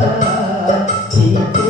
te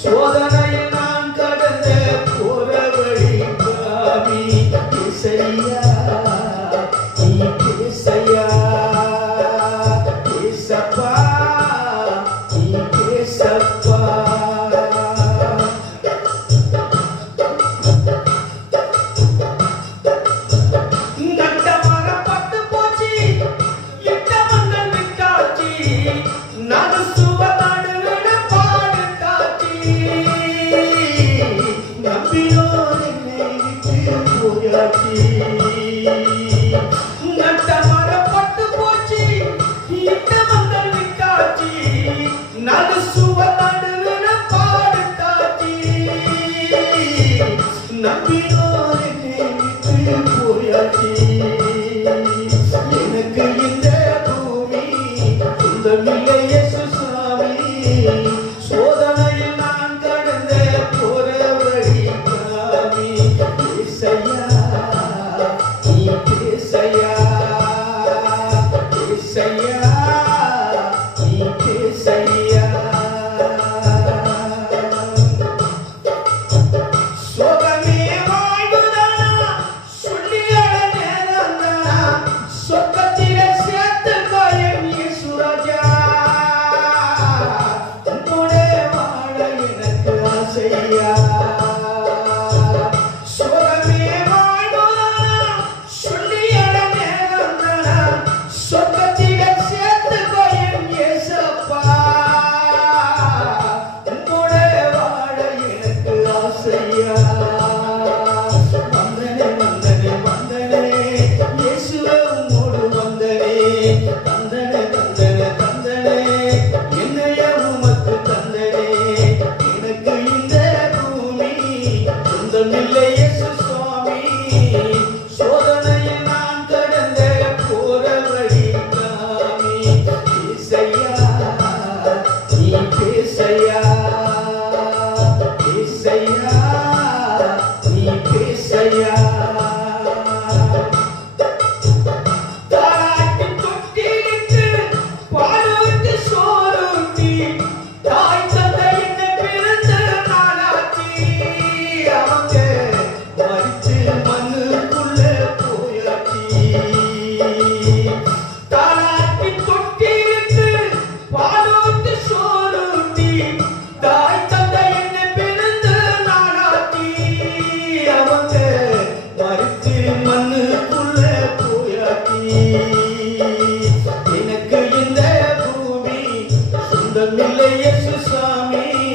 சோதனை நான் கடந்த போற வழி Thank.